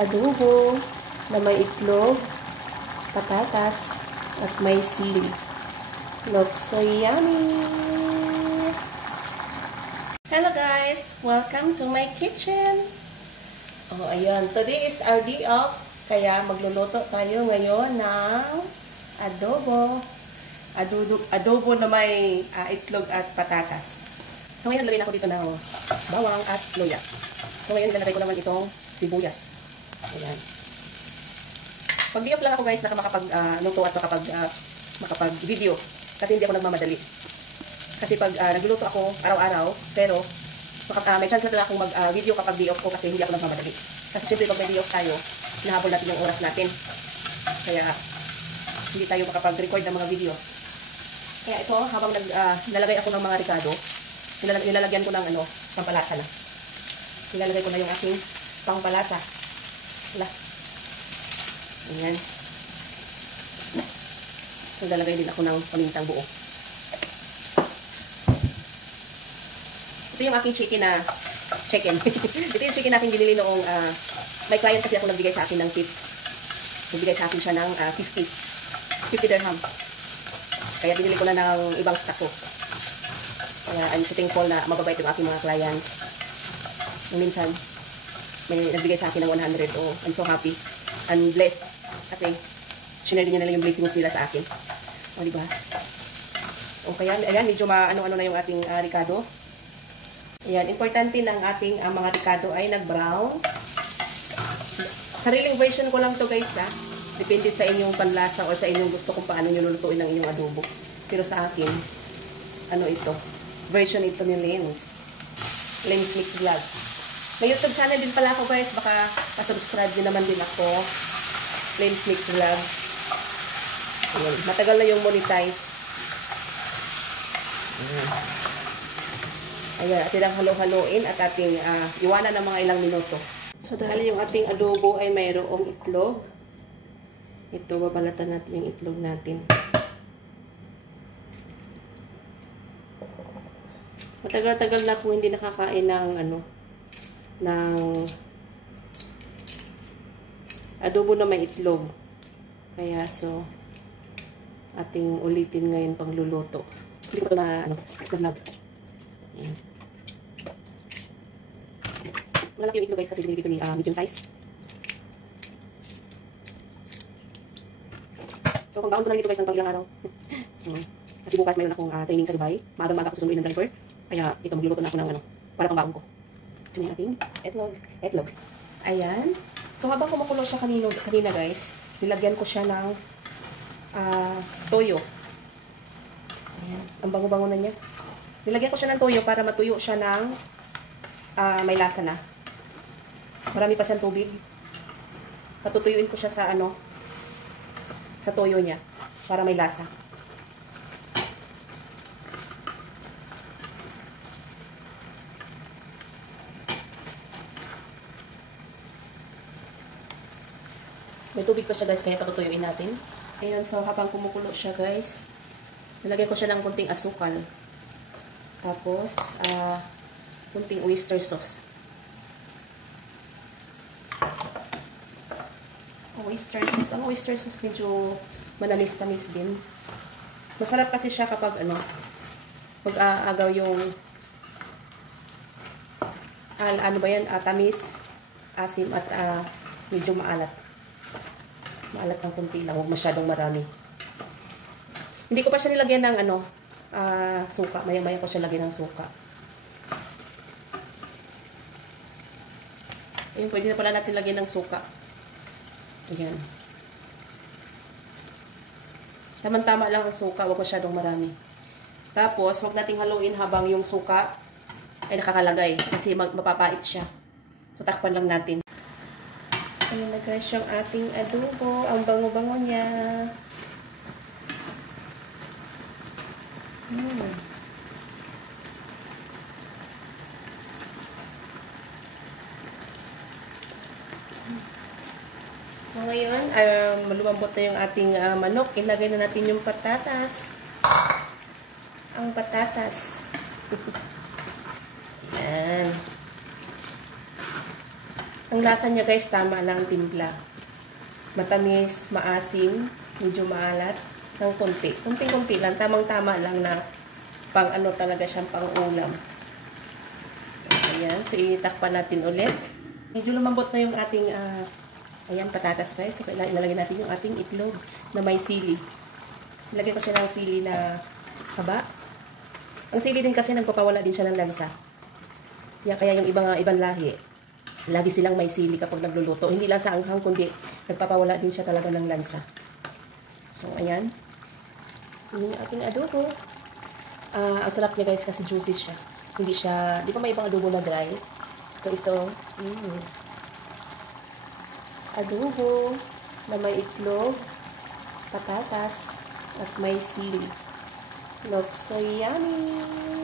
adobo na may itlog, patatas, at may sili. Looks so yummy! Hello guys! Welcome to my kitchen! Oh, ayan. Today is our day off. Kaya magluluto tayo ngayon ng adobo. Adobo na may itlog at patatas. So ngayon nalagay na ako dito ng bawang at luya. So ngayon ilalagay ko naman itong sibuyas. Ayan. Pag day off lang ako guys, makapag-luto at makapag-video. Kasi hindi ako nagmamadali. Kasi pag nagluluto ako araw-araw, pero may chance na akong mag-video kapag day off ko kasi hindi ako nagmamadali. Kasi syempre pag may day off tayo, hinahabol natin yung oras natin. Kaya hindi tayo makapag-record ng mga videos. Kaya ito, habang nalagay ako ng mga ricado, nilalagyan ko ng pampalasa na. Nilalagay ko na yung aking pampalasa. Wala. Ayan. Nilalagay din ako ng pamintang buo. Ito yung aking chicken. Ito yung chicken natin binili noong may client kasi ako nagbigay sa akin ng tip. Nagbigay sa akin siya ng 50 dirhams. Kaya binili ko na ng ibang stock ko. Kaya I'm so thankful na mababait yung aking mga clients. Minsan, may nagbigay sa akin ng 100. Oh, I'm so happy and blessed. Kasi, sinare niya na yung blessings nila sa akin. O, diba? O, kaya, ayan, medyo ano-ano na yung ating ricado. Ayan, importante ng ating mga ricado ay nag-brown. Sariling version ko lang to guys, ha. Depende sa inyong panlasa o sa inyong gusto kung paano nyo lulutuin ang inyong adobo. Pero sa akin, ito? Version ito ni Lens Mix Vlog. May YouTube channel din pala ako guys. Baka pa-subscribe din naman din ako. Lens Mix Vlog. Ayan. Matagal na yung monetize. Ayan. At ilang halo-haloin at ating iwanan ng mga ilang minuto. So dahil yung ating adobo ay mayroong itlog. Ito, babalatan natin yung itlog natin. Matagal-tagal na kung hindi nakakain ng ng adobo na may itlog. Kaya so ating ulitin ngayon pagluluto. Hindi ko na vlog. Ayan. Malaki yung itlog guys kasi binili ko ni medium size. So, kung baon ko lang dito guys ng pang-ilang araw. So, kasi bukas mayroon akong training sa Dubai. Maaga-maga ako susunduin ng driver. Kaya, ito magluluto na ako ng para pang baon ko. Ito na yung ating etlog. Ayan. So, habang kumukulo siya kanina guys, nilagyan ko siya ng toyo. Ayan. Ang bango-bango na niya. Nilagyan ko siya ng toyo para matuyo siya ng may lasa na. Marami pa siyang tubig. Patutuyuin ko siya sa sa toyo niya para may lasa. May tubig pa siya guys kaya patutuyuin natin. Ayan, so habang kumukulo siya guys, nilagyan ko siya ng kunting asukal. Tapos kunting oyster sauce. Ang oyster sauce medyo manamis-tamis din. Masarap kasi siya kapag pag-aagaw yung tamis, asim at medyo maalat. Maalat ng kunti lang, huwag masyadong marami. Hindi ko pa siya nilagyan ng suka. Maya-maya ko siya lagyan ng suka. Ayun, pwede na pala natin lagyan ng suka. Ayan. Tama-tama lang ang suka, huwag masyadong marami. Tapos, huwag nating haluin habang yung suka ay nakakalagay kasi mapapait siya. So, takpan lang natin. Ayan na guys yung ating adobo. Ang bango-bango niya. So, ngayon, malumambot na yung ating manok. Ilagay na natin yung patatas. Ang patatas. Yan. Ang lasa niya guys, tama lang timpla. Matamis, maasim, medyo maalat, ng konti. Kunting-kunti lang, tamang-tama lang na pang ano talaga siyang pang ulam. Ayan, so itakpan natin ulit. Medyo lumambot na yung ating, ayan, patatas guys. So, ilalagay natin yung ating itlog na may sili. Ilagay ko siya ng sili na haba. Ang sili din kasi nagpapawala din siya ng lansa. Kaya yung ibang lahi, lagi silang may sili kapag nagluluto. Hindi lang sa anghang, kundi nagpapawala din siya talaga ng lansa. So, ayan. Yung ating adobo. Ang sarap niya guys kasi juicy siya. Hindi siya, di pa may ibang adobo na dry. So, ito, adobo na may itlog, patatas, at may sili. Looks so yummy!